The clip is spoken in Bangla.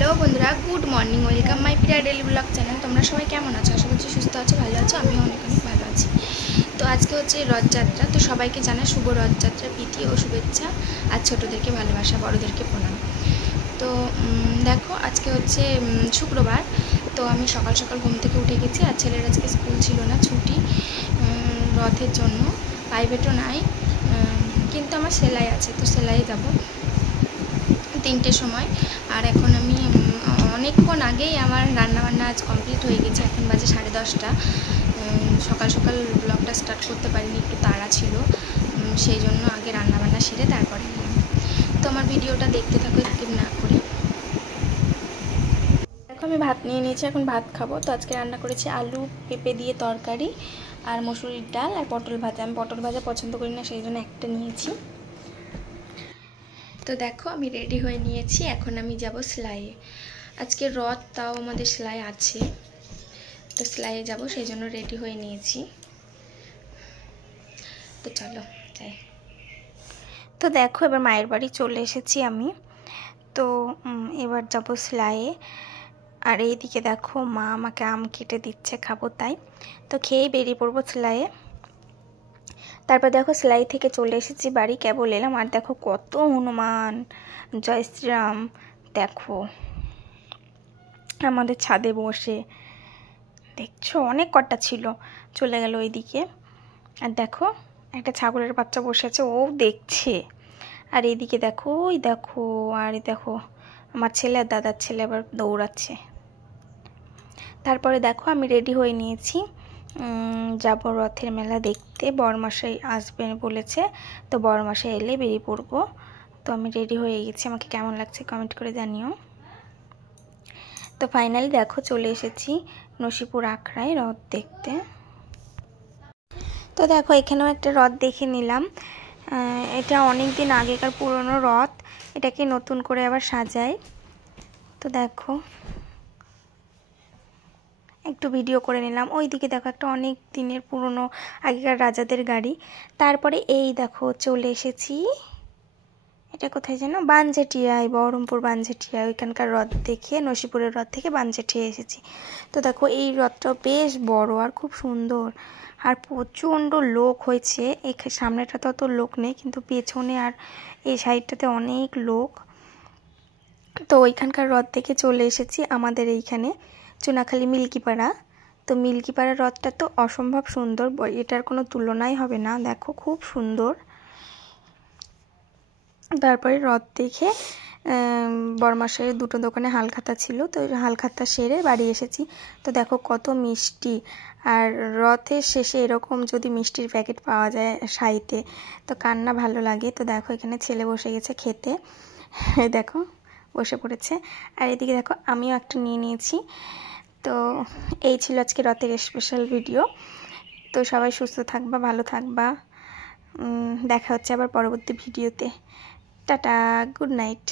हेलो बंधुरा good morning welcome my Priya daily blog channel. तुम्हारा सबाई केमन आछो? आशा करछि सुस्थ आछो, भालो आछो। आमिও অনেক অনেক ভালো আছি। তো আজকে হচ্ছে রথযাত্রা। তো সবাইকে জানাই শুভ রথযাত্রা প্রীতি ও শুভেচ্ছা। আর ছোটদেরকে ভালোবাসা, বড়দেরকে প্রণাম। তো দেখো আজকে হচ্ছে শুক্রবার। তো আমি সকাল সকাল ঘুম থেকে উঠে গেছি। আর ছেলের আজকে স্কুল ছিল না, ছুটি রথের জন্য। প্রাইভেটও নাই, কিন্তু আমার সেলাই আছে, তো সেলাই যাব 3টের সময়। আর এখন আমি অনেকক্ষণ আগেই আমার রান্নাবান্না আজ কমপ্লিট হয়ে গেছে। এখন বাজে 10:30। সকাল সকাল ব্লগটা স্টার্ট করতে পারিনি, একটু তাড়া ছিল, সেই জন্য আগে রান্নাবান্না সেরে তারপরে নিলাম। তো আমার ভিডিওটা দেখতে থাকো স্কিপ না করে। দেখো আমি ভাত নিয়ে নিয়েছি, এখন ভাত খাবো। তো আজকে রান্না করেছি আলু পেঁপে দিয়ে তরকারি, আর মসুরির ডাল, আর পটল ভাজা। আমি পটল ভাজা পছন্দ করি না, সেই জন্য একটা নিয়েছি। তো দেখো আমি রেডি হয়ে নিয়েছি, এখন আমি যাব সেলাইয়ে। আজকে রথ, তাও আমাদের সেলাই আছে, তো সেলাইয়ে যাব, সেই জন্য রেডি হয়ে নিয়েছি। তো চলো যাই। তো দেখো এবার মায়ের বাড়ি চলে এসেছি আমি। তো এবার যাব সেলাইয়ে। আর এইদিকে দেখো মা আমাকে আম কেটে দিচ্ছে, খাবো তাই। তো খেয়েই বেরিয়ে পড়বো সেলাইয়ে। তারপর দেখো সেলাই থেকে চলে এসেছি বাড়ি, কেবল এলাম। আর দেখো কত হনুমান, জয় শ্রীরাম দেখো আমাদের ছাদে বসে, দেখছো অনেক কটা ছিল, চলে গেল ওইদিকে। আর দেখো একটা ছাগলের বাচ্চা বসে আছে, ও দেখছে। আর এইদিকে দেখো, ওই দেখো, আর দেখো আমার ছেলে আর দাদার ছেলে আবার দৌড়াচ্ছে। তারপরে দেখো আমি রেডি হয়ে নিয়েছি, যাব রথের মেলা দেখতে। বরমশাই আসবেন বলেছে, তো বরমশাই এলে বেরিয়ে পড়বো। তো আমি রেডি হয়ে গেছি, আমাকে কেমন লাগছে কমেন্ট করে জানিও। তো ফাইনালি দেখো চলে এসেছি নসিপুর আখড়ায় রথ দেখতে। তো দেখো এখানেও একটা রথ দেখে নিলাম। এটা অনেক দিন আগেকার পুরনো রথ, এটাকে নতুন করে আবার সাজায়। তো দেখো একটু ভিডিও করে নিলাম। ওইদিকে দেখো একটা অনেক দিনের পুরনো আগেকার রাজাদের গাড়ি। তারপরে এই দেখো চলে এসেছি, এটা কোথায় যেন, বানজেটিয়ায়, বহরমপুর বানজেটিয়ায়। ওইখানকার রথ দেখে, নসিপুরের রথ থেকে বানজেটিয়া এসেছি। তো দেখো এই রথটাও বেশ বড় আর খুব সুন্দর, আর প্রচণ্ড লোক হয়েছে। এই সামনেটাতে অত লোক নেই, কিন্তু পেছনে আর এই সাইডটাতে অনেক লোক। তো ওইখানকার রথ দেখে চলে এসেছি আমাদের এইখানে চুনাখালী মিল্কিপাড়া। তো মিল্কিপাড়ার রথটা তো অসম্ভব সুন্দর, এটার কোনো তুলনাই হবে না, দেখো খুব সুন্দর। তারপরে রথ দেখে বরমাসাইয়ের দুটো দোকানে হালখাতা ছিল, তো হালখাতা সেরে বাড়ি এসেছি। তো দেখো কত মিষ্টি, আর রথের শেষে এরকম যদি মিষ্টির প্যাকেট পাওয়া যায় সাইতে, তো কান্না ভালো লাগে। তো দেখো এখানে ছেলে বসে গেছে খেতে, দেখো বসে পড়েছে। আর এদিকে দেখো আমিও একটা নিয়ে নিয়েছি। তো এই ছিল আজকে রথের স্পেশাল ভিডিও। তো সবাই সুস্থ থাকবা, ভালো থাকবা। দেখা হচ্ছে আবার পরবর্তী ভিডিওতে। Tata, good night.